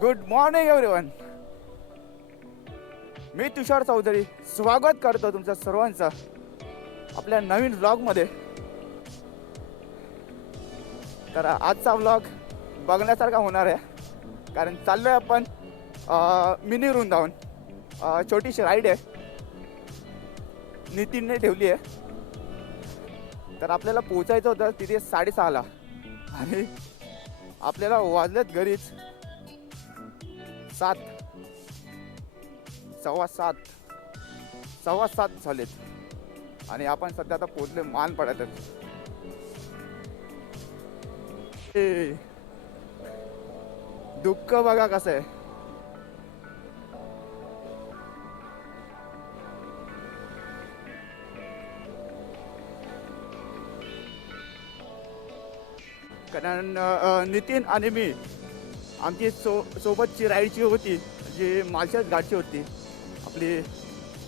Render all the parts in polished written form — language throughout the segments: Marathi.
Good morning everyone. मी तुषार चौधरी स्वागत करतो तुमच्या सर्वांचं आपल्या नवीन व्लॉगमध्ये. तर आजचा व्लॉग बघण्यासारखा होणार आहे, कारण चाललो आहे आपण मिनी वृंदावन. छोटीशी राईड आहे, नितीनने ठेवली आहे. तर आपल्याला पोचायचं होतं तिथे 6:30ला आणि आपल्याला वाजलेत घरीच 7, सव्वा सात झालेत आणि आपण सध्या आता पोचले मानपाड्यातच. दुःख बघा कसं आहे. कारण नितीन आणि मी आमची सोबतची राईडची होती, जी मालशाच घाटची होती. आपली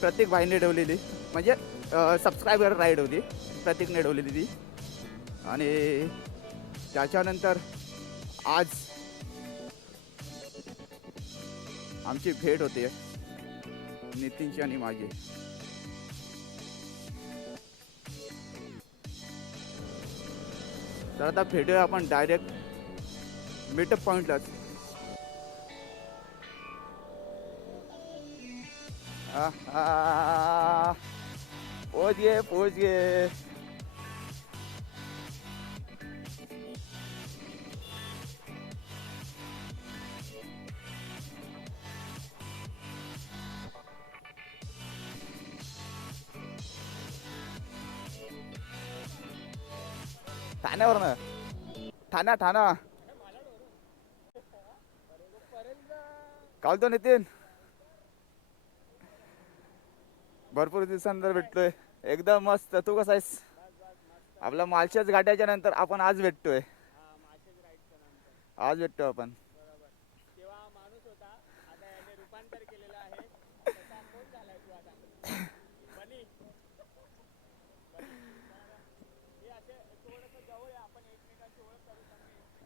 प्रत्येक भाईने ठेवलेली, म्हणजे सबस्क्रायबर राईड होती, प्रत्येकने ठेवलेली ती. आणि त्याच्यानंतर आज आमची भेट होते नितीनची आणि माझी. तर आता भेटूया आपण डायरेक्ट मीटअप पॉईंटलाच. पोच गे. ठाण्यावरनं ठाणा कालतो नितीन. भरपूर दिवसानंतर भेटतोय, एकदम मस्त. तू कसा आहेस? आपला मालशाच घाटाच्या नंतर आपण आज भेटतोय. आज भेटतो आपण.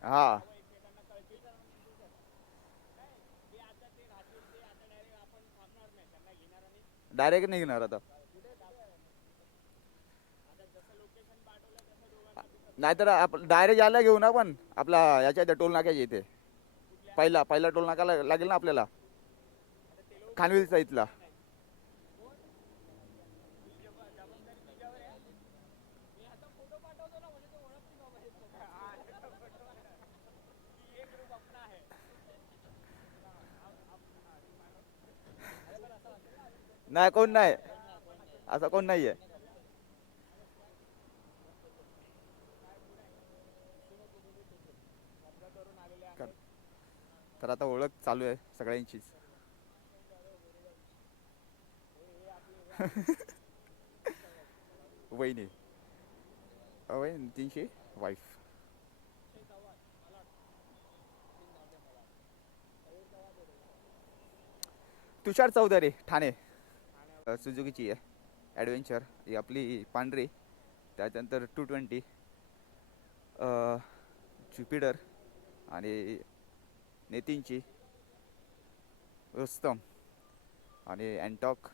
हा, डायरेक्ट निघणार आता. नाहीतर डायरेक्ट यायला घेऊ ना आपण आपला याच्या टोल नाक्याच्या इथे. पहिला टोल नाका लागेल ना आपल्याला, खानविलचा इथला. नाही, कोण नाही, असं कोण नाही आहे. तर आता ओळख चालू आहे सगळ्यांचीच. वहिनी नितीनची वाईफ. तुषार चौधरी, ठाणे. सुझुकीची आहे ॲडव्हेंचर, ही आपली पांढरी. त्याच्यानंतर 220 ज्युपिटर आणि नितीनची रुस्तम आणि अँटॉक.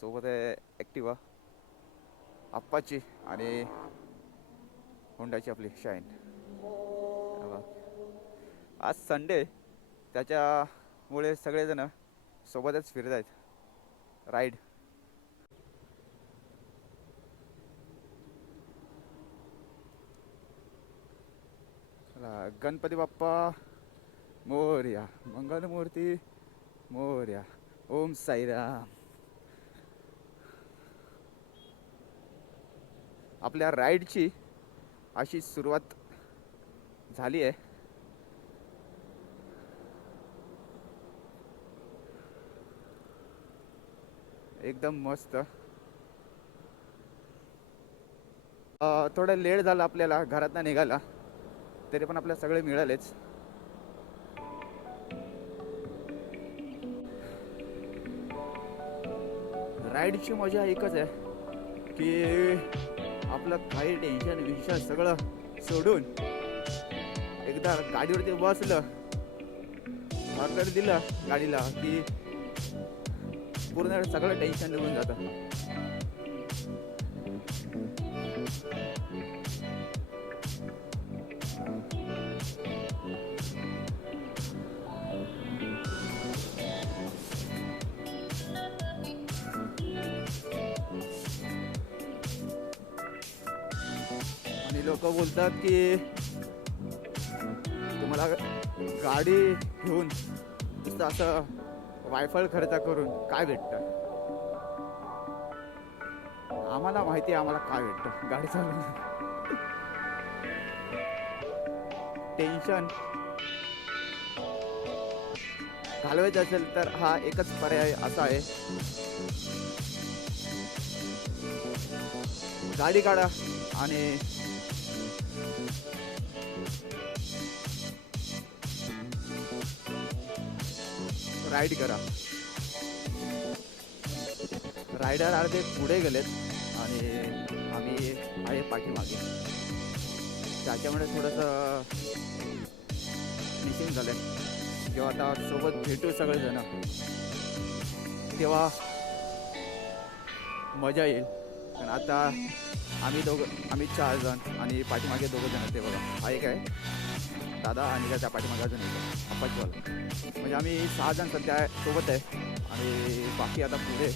सोबत आहे ॲक्टिवा आप्पाची आणि होंडाची आपली शाईन. आज संडे, त्याच्यामुळे सगळेजण सोबतच फिरत आहेत राईड. गणपती बाप्पा मोरया, मंगलमूर्ती मोरया, ओम साईराम. आपल्या राईडची अशी सुरुवात झाली आहे. एकदम मस्त. थोडं लेट झालं आपल्याला घरातनं निघाला, तरी पण आपल्याला सगळे मिळालेच. राईडची मजा एकच आहे की आपलं काही टेन्शन विषय सगळं सोडून एकदा गाडीवरती बसलं ऑर्डर दिलं गाडीला की पूर्ण सगळं टेन्शन निघून जातं. आणि लोक बोलतात की तुम्हाला गाडी घेऊन नुसतं असं वायफळ खर्च करून काय भेटतं. आम्हाला माहिती आहे आम्हाला काय भेटतं गाडी चालवून. टेन्शन घालवायचं असेल तर हा एकच पर्याय असा आहे, गाडी काढा आणि राईड करा. रायडर अर्धे पुढे गेलेत आणि आम्ही आहे पाठीमागे. त्याच्यामुळे थोडंसं मिसिंग झालं. जेव्हा आता सोबत भेटू सगळेजण तेव्हा मजा येईल. पण आता आम्ही 4 जण आणि पाठीमागे 2 जण. ते बघा, हा एक आहे दादा आणि त्या पाठीमागे अजून एक अप्पाचीवाला. म्हणजे आम्ही 6 जण सध्या सोबत आहे आणि बाकी आता पुढे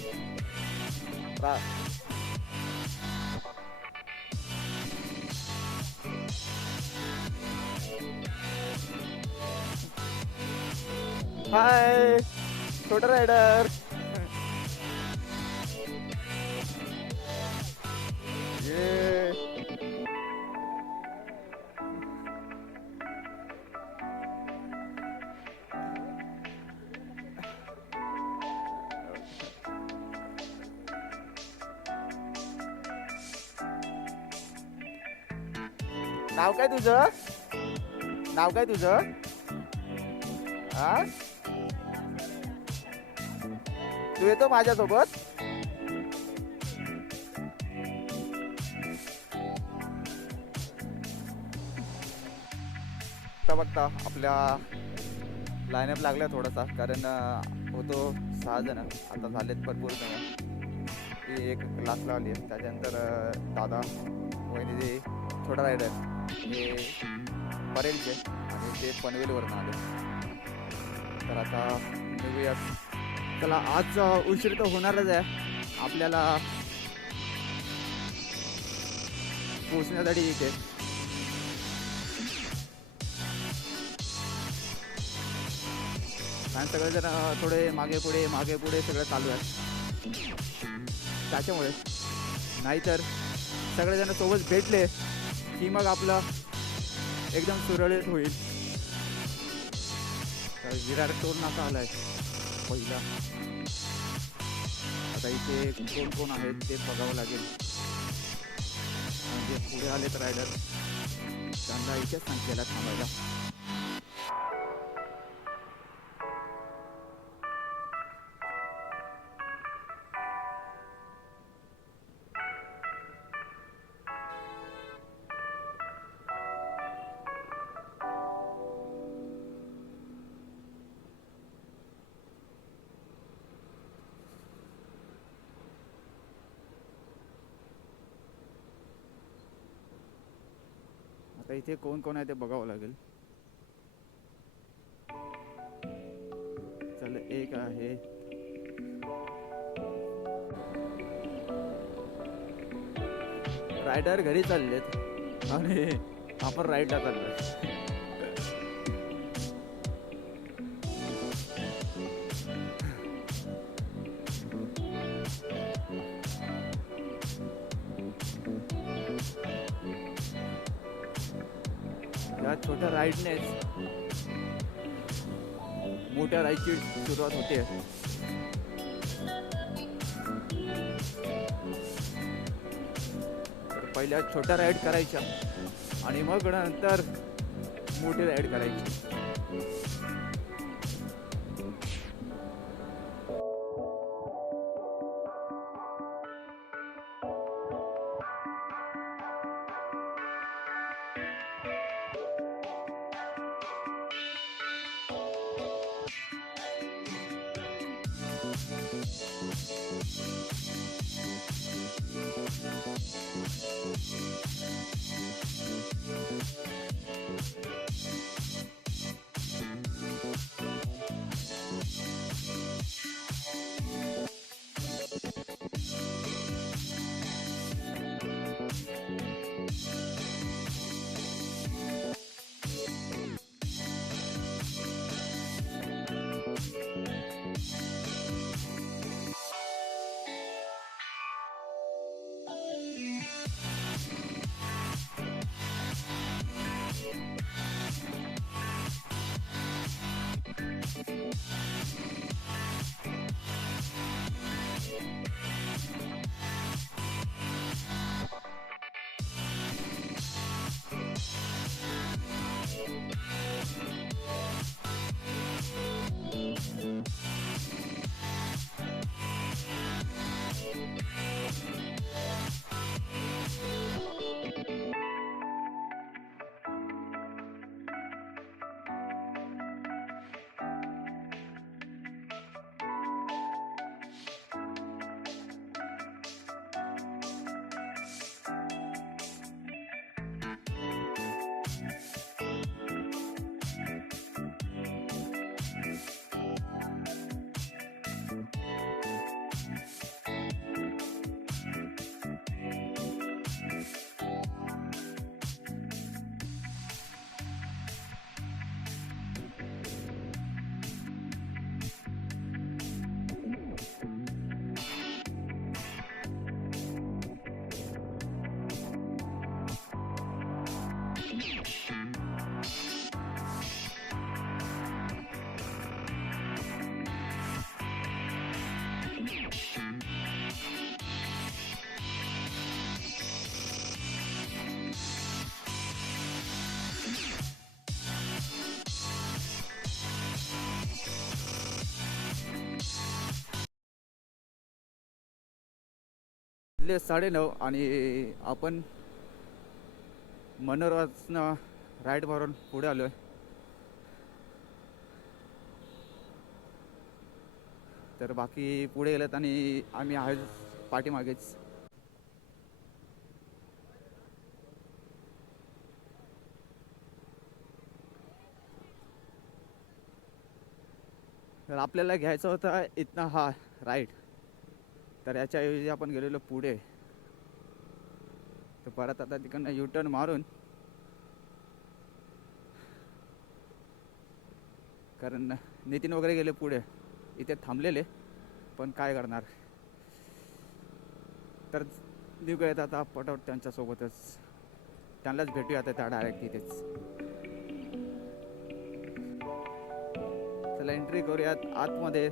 हाय छोटा रायडर. ये नाव काय तुझं? नाव काय तुझं? हा, तू येतो माझ्यासोबत? बघता आपल्या लाईनअप लागल्या थोडासा, कारण होतो 6 जण, आता झालेत भरपूर जण. ती एक क्लासला आली आहे. त्याच्यानंतर दादा वहिनी छोटा रायडर हे परेलचे आणि ते पनवेलवरून आले. तर आता निघूयात. चला, आज उशीर तर होणारच आहे आपल्याला पोचण्यासाठी इथे. कारण सगळेजण थोडे मागे पुढे सगळं चालू आहे. त्याच्यामुळे नाहीतर सगळेजण सोबत भेटले की मग आपलं एकदम सुरळीत होईल. तर विरार टोल नाका आलाय पहिला. आता इथे कोण कोण आहेत ते बघावं लागेल. म्हणजे पुढे आलेत रायडर, त्यांना इथेच सांगितलेला थांबायला. आता इथे कोण कोण आहे ते बघावं लागेल. चल, एक आहे रायडर घरी चाललेत आणि आपण राईडला चाललोय. या छोट्या राईडनेच मोठ्या राईडची सुरुवात होते. तर पहिल्या छोट्या राईड करायच्या आणि मग नंतर मोठी राईड करायची. वाजले 9:30 आणि आपण मनोरवाचनं राईड मारून पुढे आलो आहे. तर बाकी पुढे गेलेत आणि आम्ही आहे पाठीमागेच. तर आपल्याला घ्यायचा होता इथनं हा राईड, तर याच्याऐवजी आपण गेलेलो पुढे. तर परत आता तिकडनं U-टर्न मारून, कारण नितीन वगैरे गेले पुढे, इथे थांबलेले, पण काय करणार. तर निघूयात आता पटापट त्यांच्यासोबतच, त्यांनाच भेटूया आता डायरेक्ट तिथेच. चला एंट्री करूयात आतमध्ये.